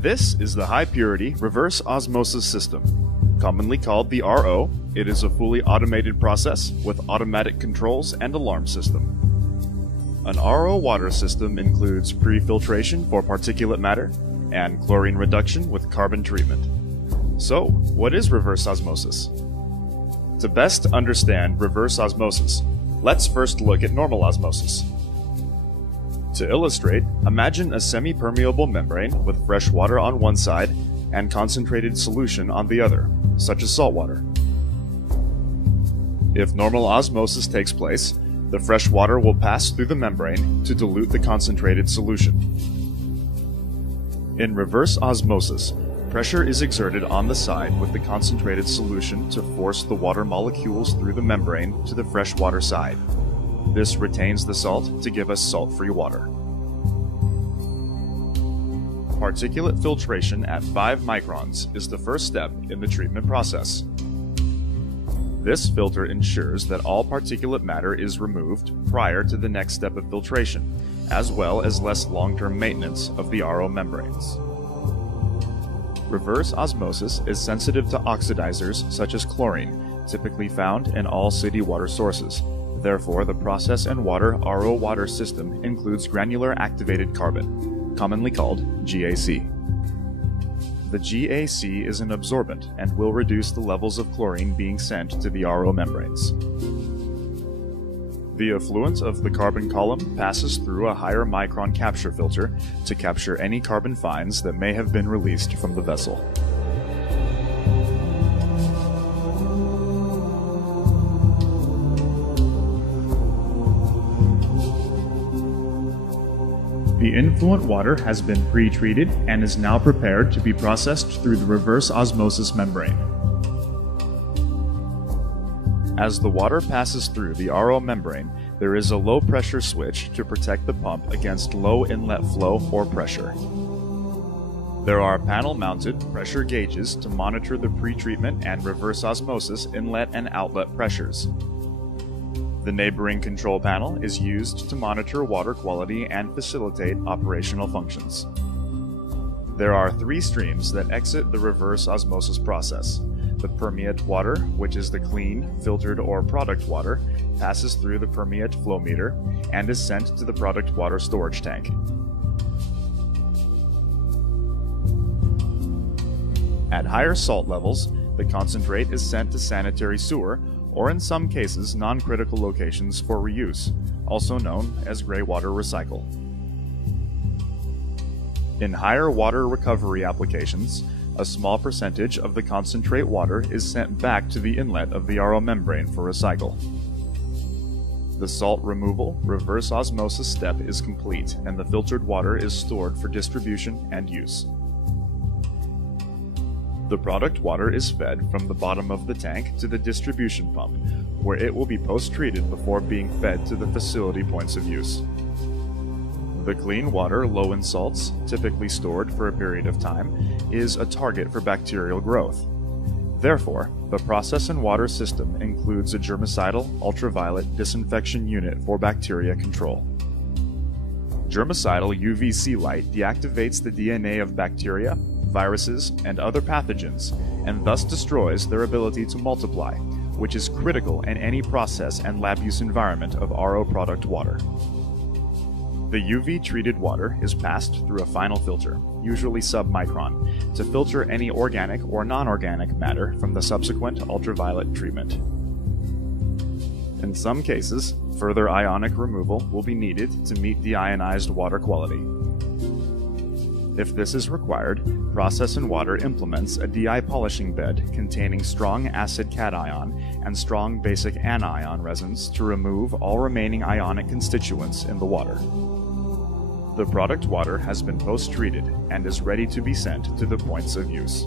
This is the high-purity reverse osmosis system. Commonly called the RO, it is a fully automated process with automatic controls and alarm system. An RO water system includes pre-filtration for particulate matter and chlorine reduction with carbon treatment. So, what is reverse osmosis? To best understand reverse osmosis, let's first look at normal osmosis. To illustrate, imagine a semi-permeable membrane with fresh water on one side and concentrated solution on the other, such as salt water. If normal osmosis takes place, the fresh water will pass through the membrane to dilute the concentrated solution. In reverse osmosis, pressure is exerted on the side with the concentrated solution to force the water molecules through the membrane to the freshwater side. This retains the salt to give us salt-free water. Particulate filtration at 5 microns is the first step in the treatment process. This filter ensures that all particulate matter is removed prior to the next step of filtration, as well as less long-term maintenance of the RO membranes. Reverse osmosis is sensitive to oxidizers such as chlorine, typically found in all city water sources. Therefore, the process and water RO water system includes granular activated carbon, commonly called GAC. The GAC is an absorbent and will reduce the levels of chlorine being sent to the RO membranes. The effluent of the carbon column passes through a higher micron capture filter to capture any carbon fines that may have been released from the vessel. The influent water has been pre-treated and is now prepared to be processed through the reverse osmosis membrane. As the water passes through the RO membrane, there is a low pressure switch to protect the pump against low inlet flow or pressure. There are panel-mounted pressure gauges to monitor the pre-treatment and reverse osmosis inlet and outlet pressures. The neighboring control panel is used to monitor water quality and facilitate operational functions. There are 3 streams that exit the reverse osmosis process. The permeate water, which is the clean, filtered, or product water, passes through the permeate flow meter and is sent to the product water storage tank. At higher salt levels, the concentrate is sent to sanitary sewer, or in some cases non-critical locations for reuse, also known as gray water recycle. In higher water recovery applications, a small percentage of the concentrate water is sent back to the inlet of the RO membrane for recycle. The salt removal reverse osmosis step is complete and the filtered water is stored for distribution and use. The product water is fed from the bottom of the tank to the distribution pump, where it will be post-treated before being fed to the facility points of use. The clean water low in salts, typically stored for a period of time, is a target for bacterial growth. Therefore, the process and water system includes a germicidal ultraviolet disinfection unit for bacteria control. Germicidal UVC light deactivates the DNA of bacteria, viruses, and other pathogens, and thus destroys their ability to multiply, which is critical in any process and lab use environment of RO product water. The UV-treated water is passed through a final filter, usually sub-micron, to filter any organic or non-organic matter from the subsequent ultraviolet treatment. In some cases, further ionic removal will be needed to meet deionized water quality. If this is required, Process and Water implements a DI polishing bed containing strong acid cation and strong basic anion resins to remove all remaining ionic constituents in the water. The product water has been post-treated and is ready to be sent to the points of use.